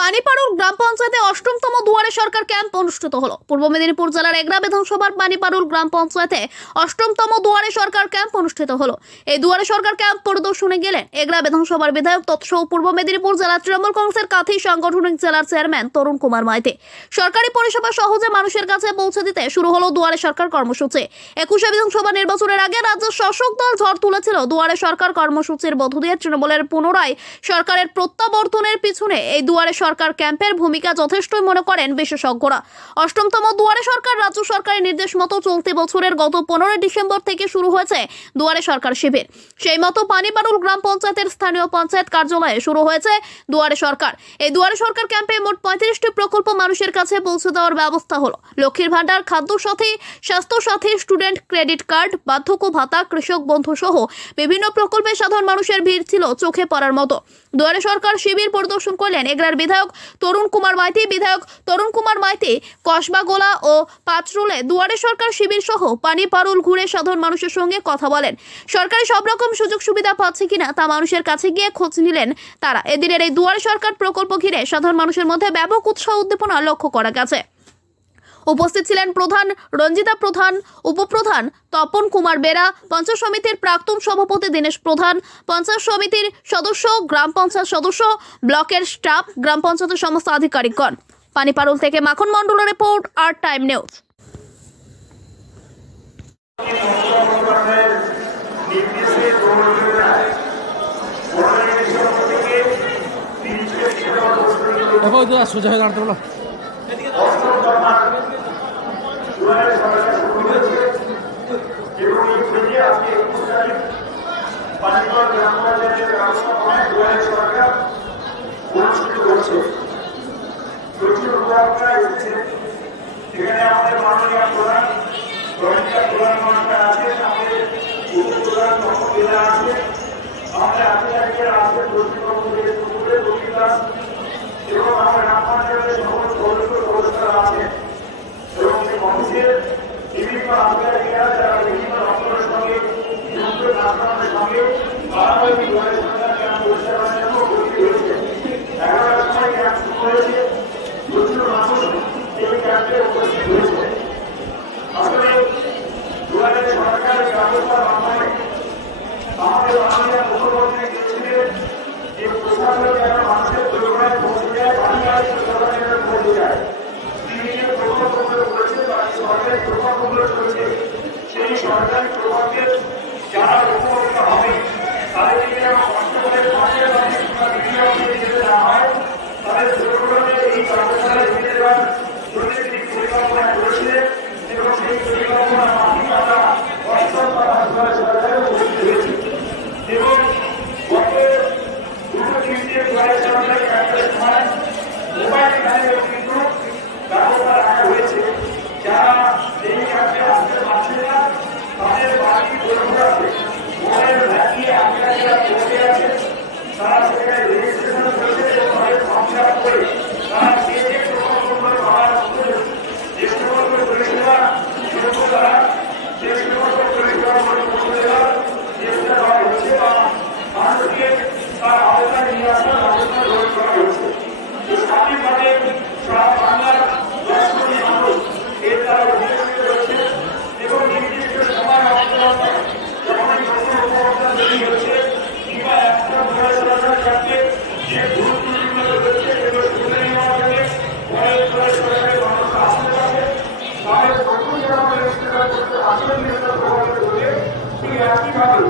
পানিপাড়ুর গ্রাম পঞ্চায়েতে অষ্টমতম দুয়ারে সরকার ক্যাম্প অনুষ্ঠিত হলো। পূর্ব মেদিনীপুর জেলার এগরা বিধানসভার পানিপাড়ুর গ্রাম পঞ্চায়েতে অষ্টমতম দুয়ারে সরকার ক্যাম্প অনুষ্ঠিত হলো। এই দুয়ারে সরকার ক্যাম্প পরিদর্শনে গেলেন এগরা বিধানসভার বিধায়ক তৎসহ পূর্ব মেদিনীপুর জেলা তৃণমূল কংগ্রেসের কাঁথি সাংগঠনিক জেলার চেয়ারম্যান তরুণ কুমার মাইতি। সরকারি পরিষেবা সহজে মানুষের কাছে পৌঁছে দিতে শুরু হলো দুয়ারে সরকার কর্মসূচি। 21শে বিধানসভা নির্বাচনের আগে রাজ্যের শাসক দল ঝড় তুলেছিল দুয়ারে সরকার কর্মসূচির মধ্য দিয়ে তৃণমূলের পুনরায় সরকারের প্রত্যাবর্তনের পিছনে এই দুয়ারে সরকার ক্যাম্পের ভূমিকা যথেষ্টই মনে করেন বিশেষজ্ঞরা। অষ্টমতম দুয়ারে সরকার রাজ্য সরকারের নির্দেশ মতো চলতি বছরের গত 15 ডিসেম্বর থেকে শুরু হয়েছে দুয়ারে সরকার শিবির। সেই মতো পানিপাড়ুল গ্রাম পঞ্চায়েতের স্থানীয় পঞ্চায়েত কার্যালয়ে শুরু হয়েছে দুয়ারে সরকার। এই দুয়ারে সরকার ক্যাম্পে মোট 35টি প্রকল্প মানুষের কাছে পৌঁছে দেওয়ার ব্যবস্থা হলো। লক্ষ্মীর ভান্ডার, খাদ্য সাথী, স্বাস্থ্য সাথী, স্টুডেন্ট ক্রেডিট কার্ড, বার্ধক্য ভাতা, কৃষক বন্ধু সহ বিভিন্ন প্রকল্পে সাধারণ মানুষের ভিড় ছিল চোখে পড়ার মতো। দুয়ারে সরকার শিবির পরিদর্শন করলেন এগরার বিধায়ক তরুণ কুমার মাইতি। বিধায়ক তরুণ কুমার মাইতি কসবাগোলা ও পাঁচরুলে দুয়ারে সরকার শিবির সহ পানিপাড়ুল ঘুরে সাধারণ মানুষের সঙ্গে কথা বলেন। সরকারি সব রকম সুযোগ সুবিধা পাচ্ছে কিনা তা মানুষের কাছে গিয়ে খোঁজ নিলেন তারা। এদিনের এই দুয়ারে সরকার প্রকল্প ঘিরে সাধারণ মানুষের মধ্যে ব্যাপক উৎসাহ উদ্দীপনা লক্ষ্য করা গেছে। উপস্থিত ছিলেন প্রধান রঞ্জিতা প্রধান, উপপ্রধান তপন কুমার বেরা, পঞ্চায়েত সমিতির প্রাক্তন সভাপতি দীনেশ প্রধান, পঞ্চায়েত সমিতির সদস্য, গ্রাম পঞ্চায়েত সদস্য, ব্লকের স্টাফ, গ্রাম পঞ্চায়েতের সমস্ত আধিকারিকগণ। পানিপাড়ুল থেকে মাখন মণ্ডলের রিপোর্ট, আর টাইম নিউজ। সোজা হয়ে দাঁড়াতে বলো। এখানে আমাদের মাননীয় প্রধান আছে, আমাদের উপপ্রধান আছে, আমাদের আধিকারিকেরা আছে, এবং আমার গ্রাম পঞ্চায়েতের সমস্ত সদস্যরা আছে, এবং মানুষের বিভিন্ন আধিকারিকেরা যারা বিভিন্ন দপ্তরের সঙ্গে যুক্ত নাগরিকদের সঙ্গে বারবারই দুয়ারে সরকার ক্যাম্প পরিচালনার জন্য ভর্তি হয়েছে। 11টার সময় ক্যাম্প শুরু হয়েছে, প্রচুর মানুষ এই ক্যাম্পে উপস্থিত হয়েছে। আসলে দুয়ারে সরকারের ব্যবস্থার মাধ্যমে আমাদের মাননীয় মুখ্যমন্ত্রী চেয়েছিলেন যে প্রশাসন যেন মানুষের দুর্ঘটনায় পৌঁছে যায়, পানিপাড়ি প্রশাসনের পৌঁছে যায়। তিনি যে প্রকল্পগুলো করেছেন বা সরকারি প্রকল্পগুলো চলছে, সেই সরকারি প্রকল্পের যারা উপকৃত হবে তাদেরকে যেন কষ্ট করে পঞ্চায়েত অফিস বা বিভিন্ন অফিসে যেতে না হয়, তাদের দুর্ঘটনায় এই ব্যবস্থায় ফিরে দেওয়ার জন্য তিনি পরিকল্পনা করেছিলেন, এবং সেই পরিকল্পনার মাধ্যমে আমরা অষ্টমতম দুয়ারে সরকারে উপস্থিত হয়েছি। এবং গত 2-3 দুয়ারে সরকারের ক্যাম্পের সময় মোবাইল ভ্যানেও কিন্তু ব্যবস্থা রাখা হয়েছে। যারা এই ক্যাম্পে আসতে পারছে না তাদের বাড়ি বন্ধুরাতে মোবাইল ভ্যান নিয়ে আধিকারিকরা পৌঁছে আছে, তারা সেখানে রেজিস্ট্রেশন করেছে এবং তাদের ফর্ম ফিল আপ করে তারা যে যে প্রকল্পগুলো পাওয়ার যে সমস্ত পরিষেবা সেগুলো তারা যে সমস্ত পরিষেবাগুলো পৌঁছে দেওয়ার চেষ্টা করা হচ্ছে বা মানুষকে তার আওতায় নিয়ে আসার ব্যবস্থা গ্রহণ করা হচ্ছে। স্বাধীনভাবে সারা বাংলার 10 কোটি মানুষ এর দ্বারা উপকৃত হচ্ছে, এবং নির্দিষ্ট সময় অন্তর যখনই নতুন উপভোক্তা তৈরি হচ্ছে কিংবা একটা দুয়ারে সরকার ক্যাম্পে যে ভুল ত্রুটিগুলো রয়েছে সেগুলো শুনে নেওয়া যাবে, পরের দুয়ারে সরকারের মানুষ আসতে পারবে, তাদের নতুন যারা রেজিস্ট্রেশন করতে আসলে নির্দিষ্ট প্রভাবে ধরে ঠিক একইভাবে